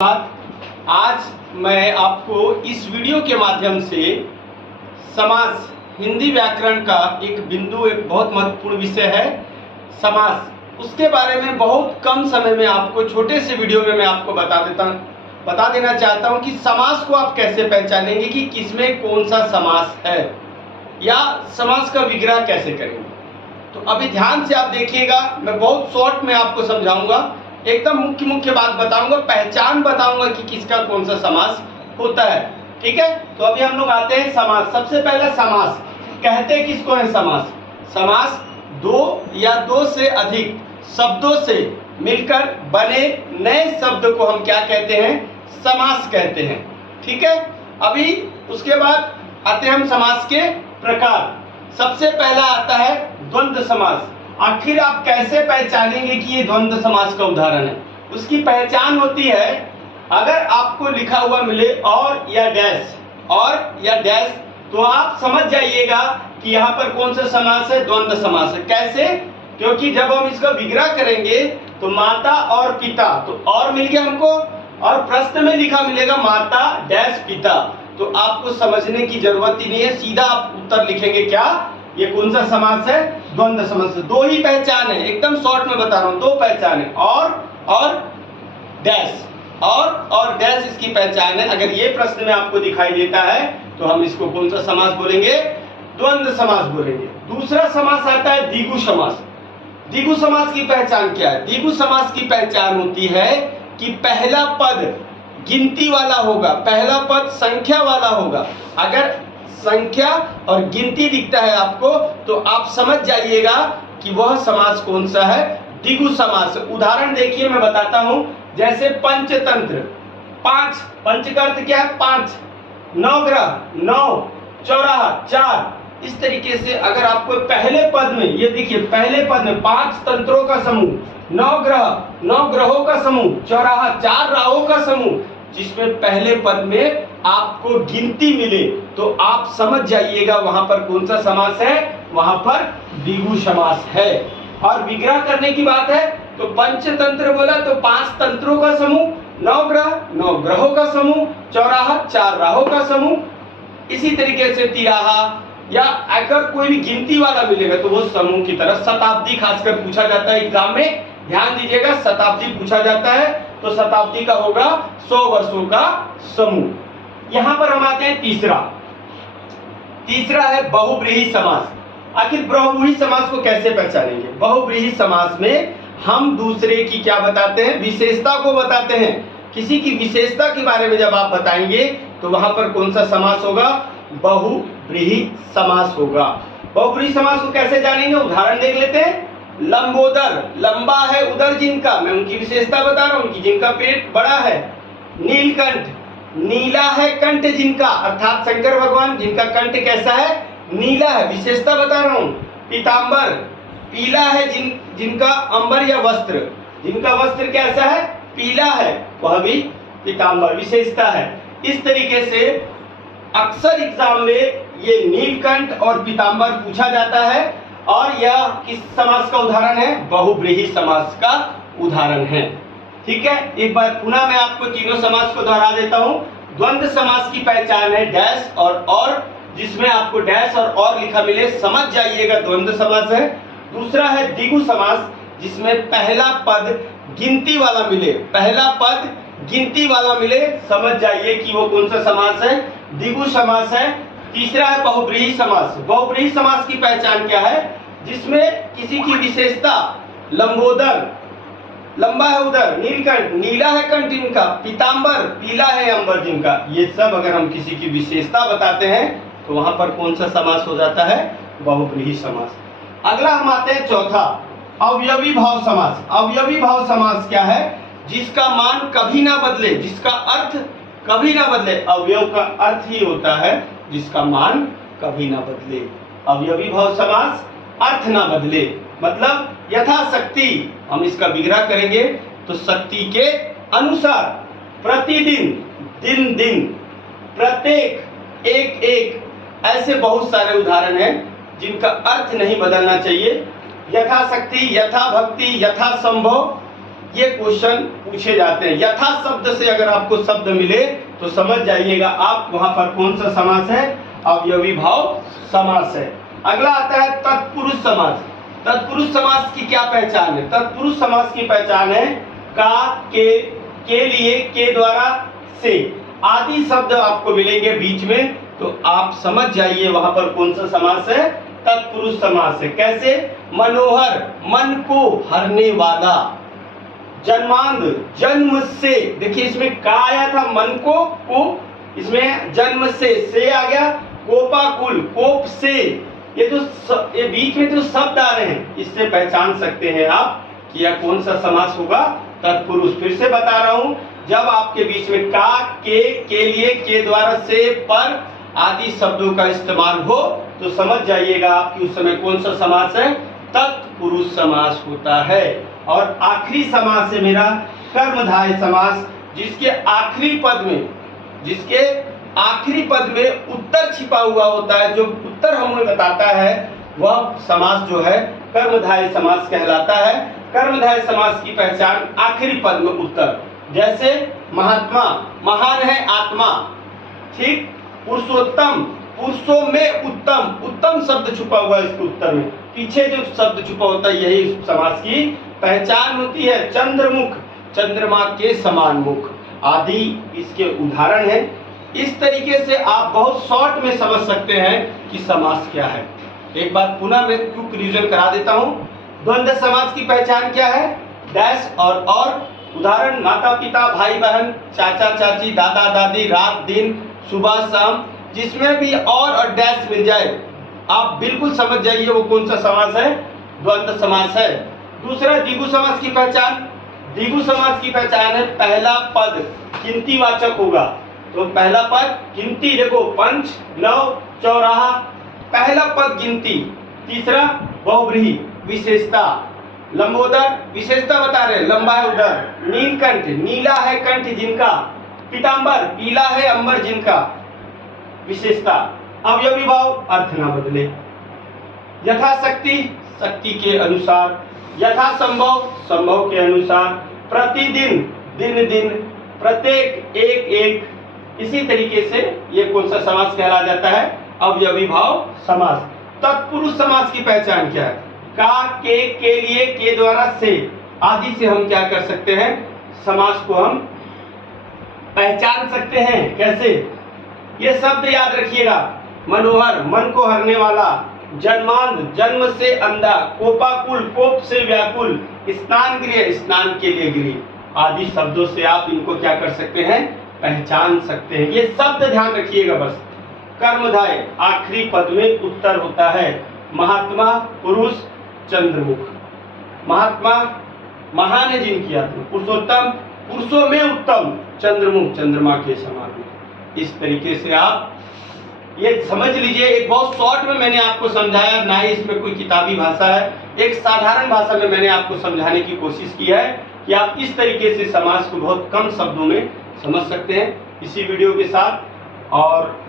आज मैं आपको इस वीडियो के माध्यम से समास हिंदी व्याकरण का एक बिंदु, एक बहुत महत्वपूर्ण विषय है समास, उसके बारे में बहुत कम समय में आपको छोटे से वीडियो में मैं आपको बता देना चाहता हूं कि समास को आप कैसे पहचानेंगे कि किसमें कौन सा समास है या समास का विग्रह कैसे करेंगे। तो अभी ध्यान से आप देखिएगा, मैं बहुत शॉर्ट में आपको समझाऊंगा, एकदम मुख्य बात बताऊंगा, पहचान बताऊंगा कि किसका कौन सा समास होता है। ठीक है, तो अभी हम लोग आते हैं समास। सबसे पहले समास कहते किसको है? समास दो या दो से अधिक शब्दों से मिलकर बने नए शब्द को हम क्या कहते हैं? समास कहते हैं। ठीक है, अभी उसके बाद आते हैं हम समास के प्रकार। सबसे पहला आता है द्वंद्व समास। आखिर आप कैसे पहचानेंगे कि ये द्वंद्व समास का उदाहरण है? उसकी पहचान होती है, अगर आपको लिखा हुआ मिले और या डैश, तो आप समझ जाइएगा कि यहाँ पर कौन सा समास है? द्वंद्व समास है। कैसे? क्योंकि जब हम इसका विग्रह करेंगे तो माता और पिता, तो और मिल गया हमको, और प्रश्न में लिखा मिलेगा माता डैश पिता, तो आपको समझने की जरूरत ही नहीं है, सीधा आप उत्तर लिखेंगे। क्या ये कौन सा समास है? द्वंद्व समास। दो ही पहचान है, एकदम शॉर्ट में बता रहा हूं, दो पहचान है, और डैश, और डैश इसकी पहचान है। अगर ये प्रश्न में आपको दिखाई देता है तो हम इसको कौन सा समास बोलेंगे? द्वंद्व समास बोलेंगे। दूसरा समास आता है द्विगु समास। द्विगु समास की पहचान क्या है? द्विगु समास की पहचान होती है कि पहला पद गिनती वाला होगा, पहला पद संख्या वाला होगा। अगर संख्या और गिनती दिखता है आपको तो आप समझ जाइएगा कि वह समास कौन सा है? द्विगु समास। उदाहरण देखिए, मैं बताता हूं। जैसे पंचतंत्र, पांच, पंच का अर्थ क्या है? पांच। नवग्रह, नौ, चौराहा, चार। इस तरीके से अगर आपको पहले पद में, ये देखिए पहले पद में पांच तंत्रों का समूह, नौ ग्रहों का समूह, चौराहा, चार राहों का समूह, जिसमें पहले पद में आपको गिनती मिले तो आप समझ जाइएगा वहां पर कौन सा समास है? वहां पर द्विगु समास है। और विग्रह करने की बात है तो पंचतंत्र बोला तो पांच तंत्रों का समूह, नौ ग्रहों का समूह, चौराहा, चार राहों का समूह। इसी तरीके से तिराहा या अगर कोई भी गिनती वाला मिलेगा तो वो समूह की तरह। शताब्दी खासकर पूछा जाता है एग्जाम में, ध्यान दीजिएगा, शताब्दी पूछा जाता है तो शताब्दी का होगा 100 वर्षों का समूह। यहां पर हम आते हैं तीसरा है बहुव्रीहि समास। आखिर बहुव्रीहि समास को कैसे पहचानेंगे? बहुव्रीहि समास में हम दूसरे की क्या बताते हैं? विशेषता को बताते हैं। किसी की विशेषता के बारे में जब आप बताएंगे तो वहां पर कौन सा समास होगा? बहुव्रीहि समास होगा। बहुव्रीहि समास को कैसे जानेंगे? उदाहरण देख लेते हैं। लंबोदर, लंबा है उदर जिनका, मैं उनकी विशेषता बता रहा हूं, जिनका पेट बड़ा है। नीलकंठ, नीला है कंठ जिनका, अर्थात शंकर भगवान, जिनका कंठ कैसा है? नीला है, विशेषता बता रहा हूं। पीतांबर, पीला है जिनका अंबर या वस्त्र, जिनका वस्त्र कैसा है? पीला है, वह भी पीतांबर, विशेषता है। इस तरीके से अक्सर एग्जाम में ये नीलकंठ और पीतांबर पूछा जाता है, और यह किस समास का उदाहरण है? बहुव्रीहि समास का उदाहरण है। ठीक है, एक बार पुनः मैं आपको तीनों समास को दोहरा देता हूं। द्वंद्व समास की पहचान है डैश और, जिसमें आपको डैश और लिखा मिले, समझ जाइएगा द्वंद्व समास है। दूसरा है द्विगु समास, जिसमें पहला पद गिनती वाला मिले, पहला पद गिनती वाला मिले, समझ जाइए कि वो कौन सा समास है? द्विगु समास है। तीसरा है बहुव्रीहि समास। बहुव्रीहि समास की पहचान क्या है? जिसमें किसी की विशेषता, लंबोदर, लंबा है उदर, नीलकंठ, नीला है कंठ जिनका, पीतांबर, पीला है अंबर जिनका, ये सब अगर हम किसी की विशेषता बताते हैं तो वहां पर कौन सा समास हो जाता है? बहुव्रीहि समास। अगला हम आते हैं चौथा, अवयवी भाव समास। अवयवी भाव समास क्या है? जिसका मान कभी ना बदले, जिसका अर्थ कभी ना बदले। अवयव का अर्थ ही होता है जिसका मान कभी ना बदले। अवयवी भाव समास, अर्थ ना बदले, मतलब यथाशक्ति हम इसका विग्रह करेंगे तो शक्ति के अनुसार, प्रतिदिन, दिन, प्रत्येक, एक, ऐसे बहुत सारे उदाहरण हैं जिनका अर्थ नहीं बदलना चाहिए। यथाशक्ति, यथा भक्ति, यथा संभव, ये क्वेश्चन पूछे जाते हैं। यथा शब्द से अगर आपको शब्द मिले तो समझ जाइएगा आप वहां पर कौन सा समास है, अवयवी भाव समास है। अगला आता है तत्पुरुष समास। तत्पुरुष समास की क्या पहचान है? तत्पुरुष समास की पहचान है का, के लिए, के द्वारा, से आदि शब्द आपको मिलेंगे बीच में, तो आप समझ जाइए वहां पर कौन सा समास है, तत्पुरुष समास है। कैसे? मनोहर, मन को हरने वाला। जन्मांध, जन्म से, देखिए इसमें का आया था मन को, इसमें जन्म से आ गया। कोपाकुल, कोप से, ये बीच में जो शब्द आ रहे हैं इससे पहचान सकते हैं आप कि यह कौन सा समास होगा, तत्पुरुष। फिर से बता रहा हूं, जब आपके बीच में का, के लिए, के द्वारा, से, पर आदि शब्दों का इस्तेमाल हो तो समझ जाइएगा आपकी उस समय कौन सा समास है, तत्पुरुष समास होता है। और आखिरी समास है मेरा कर्मधारय समास, जिसके आखिरी पद में उत्तर छिपा हुआ होता है। जो उत्तर हमें बताता है वह समास जो है कर्मधारय समास कहलाता है। कर्मधारय समास की पहचान आखिरी पद में उत्तर, जैसे महात्मा, महान है आत्मा, ठीक। पुरुषोत्तम, पुरुषों में उत्तम, उत्तम शब्द छुपा हुआ है इसके उत्तर में, पीछे जो शब्द छुपा होता है यही समास की पहचान होती है। चंद्रमुख, चंद्रमा के समान मुख आदि इसके उदाहरण है। इस तरीके से आप बहुत शॉर्ट में समझ सकते हैं कि समास क्या है। एक बात पुनः मैं क्विक रिवीजन करा देता हूं। द्वंद्व समास की पहचान क्या है? डैश और उदाहरण माता पिता, भाई बहन, चाचा चाची, दादा दादी, रात दिन, सुबह शाम, जिसमें भी और डैश मिल जाए आप बिल्कुल समझ जाइए वो कौन सा समास है, द्वंद्व समास है। दूसरा द्विगु समास की पहचान। द्विगु समास की पहचान है पहला पद गिनतीवाचक होगा, तो पहला पद गिनती, देखो पंच, नव, चौराहा, पहला पद गिनती। तीसरा बहुव्रीहि, विशेषता। लंबोदर, विशेषता बता रहे, लंबा है उधर। नीलकंठ, नीला है कंठ जिनका। पीतांबर, पीला है अंबर जिनका, विशेषता। अवयवी भाव, अर्थ ना बदले। यथाशक्ति, शक्ति के अनुसार। यथा संभव, संभव के अनुसार। प्रतिदिन, दिन दिन। प्रत्येक, एक एक। इसी तरीके से ये कौन सा समास कहला जाता है, अवयवी भाव समास। तत्पुरुष समास की पहचान क्या है? का, के लिए, के द्वारा, से आदि से हम क्या कर सकते हैं, समास को हम पहचान सकते हैं। कैसे? ये शब्द याद रखिएगा। मनोहर, मन को हरने वाला। जन्मांध, जन्म से अंधा। कोपाकुल, कोप से व्याकुल। स्नान गृह, स्नान के लिए गृह आदि शब्दों से आप इनको क्या कर सकते हैं, पहचान सकते हैं। ये शब्द ध्यान रखिएगा बस। कर्मधारय, आखिरी पद में उत्तर होता है। महात्मा, पुरुष, चंद्रमुख। महात्मा, महान है जिनकी आत्मा। पुरुषोत्तम, पुरुषों में उत्तम। चंद्रमुख, चंद्रमा के समान। इस तरीके से आप ये समझ लीजिए। एक बहुत शॉर्ट में मैंने आपको समझाया, ना ही इसमें कोई किताबी भाषा है, एक साधारण भाषा में मैंने आपको समझाने की कोशिश की है कि आप इस तरीके से समास को बहुत कम शब्दों में समझ सकते हैं इसी वीडियो के साथ। और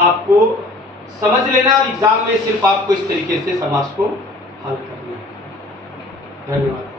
आपको समझ लेना और एग्जाम में सिर्फ आपको इस तरीके से समास को हल करना है। धन्यवाद।